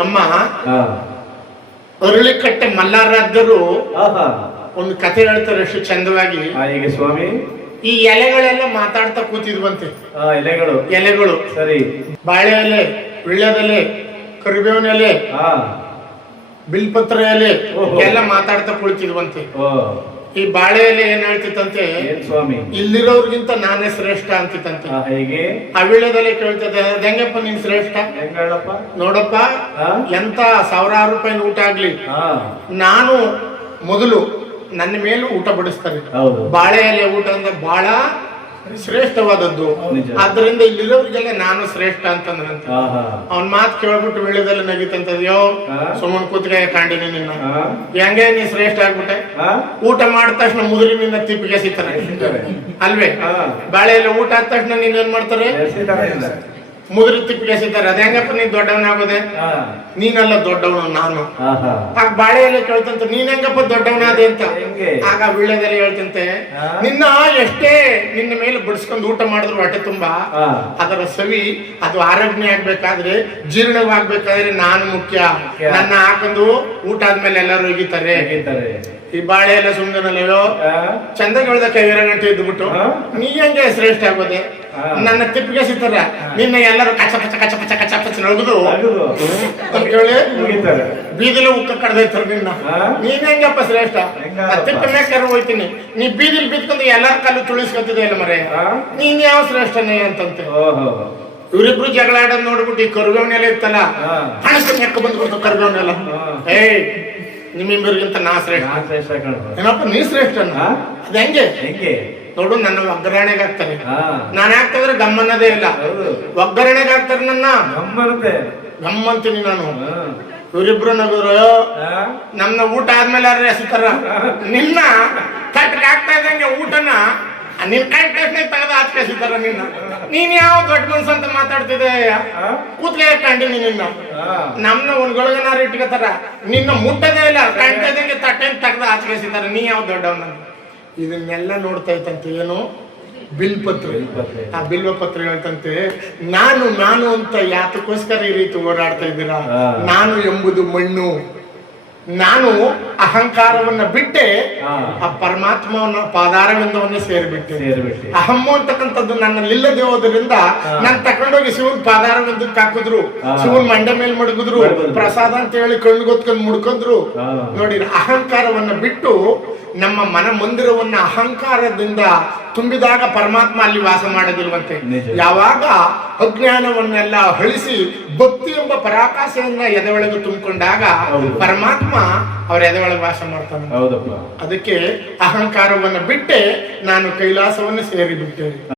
ನಮ್ಮ ಅರಳಿಕಟ್ಟೆ ಮಲ್ಲಾರಾಧ್ಯರು ಒಂದು ಕಥೆ ಹೇಳ್ತಾರೆ ಎಷ್ಟು ಚಂದವಾಗಿ. ಈಗ ಸ್ವಾಮಿ ಈ ಎಲೆಗಳೆಲ್ಲ ಮಾತಾಡ್ತಾ ಕೂತಿದ್ವಂತೆ. ಎಲೆಗಳು ಸರಿ, ಬಾಳೆ ಎಲೆ, ವಿಳ್ಯದೆಲೆ, ಕರಿಬೇವಿನ ಎಲೆ, ಬಿಲ್ಪತ್ರ ಎಲೆ ಎಲ್ಲ ಮಾತಾಡ್ತಾ ಕುಳಿತಿದ್ವಂತೆ. ಈ ಬಾಳೆ ಎಲೆ ಏನ್ ಹೇಳ್ತಿತ್ತಂತೆ, ಸ್ವಾಮಿ ಇಲ್ಲಿರೋರ್ಗಿಂತ ನಾನೇ ಶ್ರೇಷ್ಠ ಅಂತಿತ್ತಂತೆ. ಆ ವಿಳ್ಯದೆಲೆ ಕೇಳ್ತದೆ, ಹೆಂಗಪ್ಪ ನೀನ್ ಶ್ರೇಷ್ಠ? ನೋಡಪ್ಪ, ಎಂತ ಸಾವಿರಾರು ರೂಪಾಯಿ ಊಟ ಆಗ್ಲಿ, ನಾನು ಮೊದಲು ನನ್ನ ಮೇಲೂ ಊಟ ಬಡಿಸ್ತಾರೆ. ಬಾಳೆ ಎಲೆ ಊಟ ಅಂದ್ರೆ ಬಹಳ ಶ್ರೇಷ್ಠವಾದದ್ದು, ಆದ್ರಿಂದ ಇಲ್ಲಿರೋರಿಗೆಲ್ಲ ನಾನು ಶ್ರೇಷ್ಠ ಅಂತಂದ್ರಂತ. ಅವನ್ ಮಾತು ಕೇಳ್ಬಿಟ್ಟು ವಿಳ್ಯದೆಲೆ ನಗಿತಂತದ್ಯೋ, ಸುಮ್ಮನ್ ಕೂತ್ಕಾಯ ಕಾಂಡಿನಿ ನಿನ್ನ, ಹೆಂಗೆ ನೀ ಶ್ರೇಷ್ಠ ಆಗ್ಬಿಟ್ಟೆ? ಊಟ ಮಾಡಿದ ತಕ್ಷಣ ಮುದುರಿನಿಂದ ತಿಪ್ಪಿಗೆ ಸಿಗ್ತಾರೆ ಅಲ್ವೇ? ಬಾಳೆ ಎಲೆ ಊಟ ಆದ ತಕ್ಷಣ ನೀನ್ ಏನ್ ಮಾಡ್ತಾರೆ? ಮುದುರಿ ತಿಪ್ಪಿಗೆ ಸಿಗ್ತಾರೆ. ಅದ ಹೆಂಗಪ್ಪ ನೀನ್ ದೊಡ್ಡವನಾಗೋದೆ? ನೀನೆಲ್ಲ ದೊಡ್ಡವನು, ನಾನು. ಆಗ ಬಾಳೆ ಎಲೆ ಕೇಳ್ತಂತೆ, ನೀನ್ ಹೆಂಗಪ್ಪ ದೊಡ್ಡವನಾದೆ ಅಂತ. ಆಗ ವಿಳ್ಯದೆಲೆ ಹೇಳ್ತಂತೆ, ನಿನ್ನ ಎಷ್ಟೇ ನಿನ್ನ ಮೇಲೆ ಬಡಿಸ್ಕೊಂಡು ಊಟ ಮಾಡಿದ್ರು ಹೊಟ್ಟೆ ತುಂಬಾ, ಅದರ ಸವಿ ಅದು ಆರೋಗ್ಯ ಆಗ್ಬೇಕಾದ್ರೆ, ಜೀರ್ಣವಾಗ್ಬೇಕಾದ್ರೆ ನಾನು ಮುಖ್ಯ. ನನ್ನ ಹಾಕೊಂಡು ಊಟ ಆದ್ಮೇಲೆ ಎಲ್ಲರೂ ಒಗಿತಾರೆ. ಈ ಬಾಳೆ ಎಲ್ಲ ಸುಮ್ಮನೆಲ್ಲೋ ಚಂದ ಹೇಳ್ದ ಕೈವರ ಗಂಟೆ ಇದ್ಬಿಟ್ಟು ನೀ ಹೆಂಗೆ ಶ್ರೇಷ್ಠ ಆಗೋದೆ? ನನ್ನ ತಿಪ್ಪಿಗೆ ಸಿಗ್ತಾರ, ನಿನ್ನ ಎಲ್ಲರೂ ಕಚ ಪಚ ಕಚ ಪಚ ಕಚ ಪಚ ನಗುದು ಅಂತ ಹೇಳಿ ಬೀದಿಲ ಉಕ್ಕ ಕಡ್ದೈತಾರ ನಿನ್ನ. ನೀನ್ ಹೆಂಗಪ್ಪ ಶ್ರೇಷ್ಠ? ತಿಪ್ಪ ಮೇಕರ್ ಹೋಯ್ತೀನಿ, ನೀ ಬೀದಿಲ್ ಬಿತ್ಕೊಂಡು ಎಲ್ಲಾರ ಕಲ್ಲು ತುಳಿಸ್ಕೊತಿದೆ ಇಲ್ಲ ಮರೆ, ನೀನ್ ಯಾವ ಶ್ರೇಷ್ಠನೇ ಅಂತಂತೆ. ಇವರಿಬ್ರು ಜಗಳ ಆಡೋದ್ ನೋಡ್ಬಿಟ್ಟು ಈ ಕರ್ಬೇವನೆಲ್ಲ ಇತ್ತಲ್ಲ, ಹಣಕ್ಕೆ ನೆಕ್ಕ ಬಂದ್ಬಿಡ್ತು ಕರ್ಬೇವನೆಲ್ಲ. ನಿಮ್ಮಿಬ್ಬರಿಗಿಂತ ನಾ ಶ್ರೇಷ್ಠ. ಏನಪ್ಪ ನೀ ಶ್ರೇಷ್ಠ? ಅದ ಹೆಂಗೆ? ನೋಡು, ನನ್ನ ಒಗ್ಗರಣೆಗೆ ಹಾಕ್ತಾರೆ. ನಾನ್ ಹಾಕ್ತಂದ್ರೆ ಗಮ್ಮನ್ನದೇ ಇಲ್ಲ, ಒಗ್ಗರಣೆಗೆ ಹಾಕ್ತಾರೆ ನನ್ನ ಗಮ್ಮಂತೀನಿ ನಾನು. ಇವರಿಬ್ರು ನಗುದ್ರು, ನಮ್ಮ ಊಟ ಆದ್ಮೇಲೆ ಯಾರು ಎಸಿತಾರ, ನಿನ್ನ ತಟ್ಟಕ್ಕೆ ಹಾಕ್ತಾ ಇದ್ದಂಗೆ ಊಟನ ನಿನ್ ಕೈ ತಕ್ಷಣ ತೆಗೆದು ಹಾಚ್ಕಸಿತಾರ ನಿನ್ನ. ನೀನ್ ಯಾವ ದೊಡ್ಡ ಮನ್ಸ ಅಂತ ಮಾತಾಡ್ತಿದ್ದೆ? ಕೂತ್ಗೆ ಕಂಡಿನಿ ನಿನ್ನ. ನಮ್ನ ಒಂದ್ಗೊಳಗನಾರು ಇಟ್ಕೋತಾರ, ನಿನ್ನ ಮುಟ್ಟದೇ ಇಲ್ಲ, ಕಾಣ್ತಾ ಇದ್ದಂಗೆ ತಟ್ಟೆನ್ ತೆಗೆದು ಹಾಚ್ಕಸಿತಾರ. ನೀ ಯಾವ ದೊಡ್ಡವನ? ಇದನ್ನೆಲ್ಲ ನೋಡ್ತಾ ಇತ್ತಂತೆ ಏನು, ಬಿಲ್ಪತ್ರ. ಆ ಬಿಲ್ವಪತ್ರ ಹೇಳ್ತಂತೆ, ನಾನು ನಾನು ಅಂತ ಯಾತಕ್ಕೋಸ್ಕರ ಈ ರೀತಿ ಓಡಾಡ್ತಾ ಇದ್ದೀರಾ? ನಾನು ಎಂಬುದು ಮಣ್ಣು. ನಾನು ಅಹಂಕಾರವನ್ನ ಬಿಟ್ಟೆ ಆ ಪರಮಾತ್ಮವನ್ನ ಪಾದಾರವಿಂದವನ್ನ ಸೇರಿಬಿಟ್ಟೆ. ಅಹಮ್ಮು ಅಂತಕ್ಕಂಥದ್ದು ನನ್ನಲ್ಲಿಲ್ಲದೆ ಹೋದ್ರಿಂದ ನಾನು ತಕೊಂಡೋಗಿ ಶಿವನ್ ಪಾದಾರವಿಂದಕ್ಕೆ ಹಾಕಿದ್ರು, ಶಿವನ್ ಮಂಡೆ ಮೇಲೆ ಮಡಗಿದ್ರು, ಪ್ರಸಾದ ಅಂತ ಹೇಳಿ ಕಣ್ಣು ಗೊತ್ಕೊಂಡು ಮುಡ್ಕೊಂಡ್ರು. ನೋಡಿ, ಅಹಂಕಾರವನ್ನ ಬಿಟ್ಟು ನಮ್ಮ ಮನ ಮಂದಿರವನ್ನ ಅಹಂಕಾರದಿಂದ ತುಂಬಿದಾಗ ಪರಮಾತ್ಮ ಅಲ್ಲಿ ವಾಸ ಮಾಡೋದಿಲ್ವಂತೆ. ಯಾವಾಗ ಅಜ್ಞಾನವನ್ನೆಲ್ಲ ಅಳಿಸಿ ಭಕ್ತಿ ಎಂಬ ಪರಾಕಾಶವನ್ನ ಎದೆಯೊಳಗೆ ತುಂಬಿಕೊಂಡಾಗ ಪರಮಾತ್ಮ ಅವ್ರ ಎದೆಯೊಳಗೆ ವಾಸ ಮಾಡ್ತಾನೆ. ಅದಕ್ಕೆ ಅಹಂಕಾರವನ್ನ ಬಿಟ್ಟೆ ನಾನು ಕೈಲಾಸವನ್ನು ಸೇರಿಬಿಟ್ಟೆ.